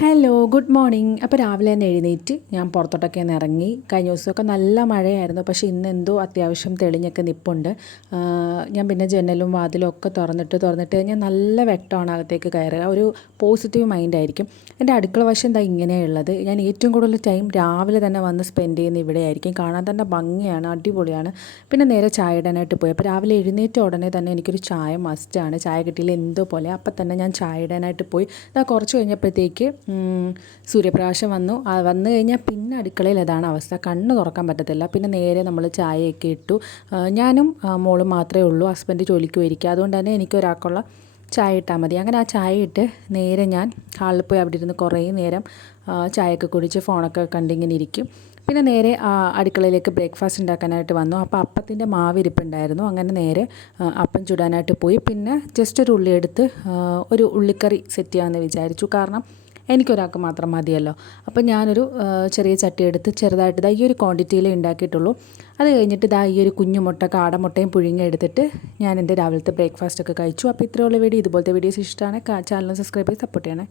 Hello good morning. അപ്പോൾ രാവിലെ തന്നെ എഴുന്നേറ്റ് ഞാൻ പുറത്തോട്ടൊക്കെ ഒന്ന് ഇറങ്ങി. കഴിഞ്ഞ ദിവസമൊക്കെ നല്ല മഴയായിരുന്നു, പക്ഷേ ഇന്ന് എന്തോ അത്യാവശ്യം തെളിഞ്ഞൊക്കെ നിൽപ്പുണ്ട്. ഞാൻ പിന്നെ ജനലും വാതിലും ഒക്കെ തുറന്നിട്ട് കഴിഞ്ഞാൽ നല്ല വെട്ടമാണ് അകത്തേക്ക് കയറുക. ഒരു പോസിറ്റീവ് മൈൻഡായിരിക്കും. എൻ്റെ അടുക്കള വശം എന്താ ഇങ്ങനെയുള്ളത്. ഞാൻ ഏറ്റവും കൂടുതൽ ടൈം രാവിലെ തന്നെ വന്ന് സ്പെൻഡ് ചെയ്യുന്ന ഇവിടെ ആയിരിക്കും. കാണാൻ തന്നെ ഭംഗിയാണ്, അടിപൊളിയാണ്. പിന്നെ നേരെ ചായ ഇടാനായിട്ട് പോയി. അപ്പോൾ രാവിലെ എഴുന്നേറ്റ ഉടനെ തന്നെ എനിക്കൊരു ചായ മസ്റ്റാണ്. ചായ കിട്ടിയില്ല എന്തോ പോലെ. അപ്പം തന്നെ ഞാൻ ചായ ഇടാനായിട്ട് പോയി. കുറച്ച് കഴിഞ്ഞപ്പോഴത്തേക്ക് സൂര്യപ്രകാശം വന്നു കഴിഞ്ഞാൽ പിന്നെ അടുക്കളയിൽ അതാണ് അവസ്ഥ, കണ്ണ് തുറക്കാൻ പറ്റത്തില്ല. പിന്നെ നേരെ നമ്മൾ ചായയൊക്കെ ഇട്ടു. ഞാനും മോളും മാത്രമേ ഉള്ളൂ, ഹസ്ബൻഡ് ജോലിക്ക് പോയിരിക്കുക. അതുകൊണ്ട് തന്നെ എനിക്കൊരാൾക്കുള്ള ചായ ഇട്ടാൽ മതി. അങ്ങനെ ആ ചായ ഇട്ട് നേരെ ഞാൻ ഹാളിൽ പോയി അവിടെ ഇരുന്ന് കുറേ നേരം ചായയൊക്കെ കുടിച്ച് ഫോണൊക്കെ കണ്ടിങ്ങനെ ഇരിക്കും. പിന്നെ നേരെ അടുക്കളയിലേക്ക് ബ്രേക്ക്ഫാസ്റ്റ് ഉണ്ടാക്കാനായിട്ട് വന്നു. അപ്പോൾ അപ്പത്തിൻ്റെ മാവ് ഇരിപ്പുണ്ടായിരുന്നു. അങ്ങനെ നേരെ അപ്പം ചുടാനായിട്ട് പോയി. പിന്നെ ജസ്റ്റ് ഒരു ഉള്ളി എടുത്ത് ഒരു ഉള്ളിക്കറി സെറ്റ് ചെയ്യാമെന്ന് വിചാരിച്ചു. കാരണം എനിക്കൊരാൾക്ക് മാത്രം മതിയല്ലോ. അപ്പോൾ ഞാനൊരു ചെറിയ ചട്ടി എടുത്ത് ചെറുതായിട്ട് ഈ ഒരു ക്വാണ്ടിറ്റിയിലേ ഉണ്ടാക്കിയിട്ടുള്ളൂ. അത് കഴിഞ്ഞിട്ട് ഈ ഒരു കുഞ്ഞു മുട്ട കാടമുട്ടയും പുഴുങ്ങി എടുത്തിട്ട് ഞാൻ എൻ്റെ രാവിലത്തെ ബ്രേക്ക്ഫാസ്റ്റ് ഒക്കെ കഴിച്ചു. അപ്പോൾ ഇത്രയുള്ള വീഡിയോ. ഇതുപോലത്തെ വീഡിയോസ് ഇഷ്ടമാണ്, ചാനൽ സബ്സ്ക്രൈബ് ചെയ്ത് സപ്പോർട്ട് ചെയ്യണേ.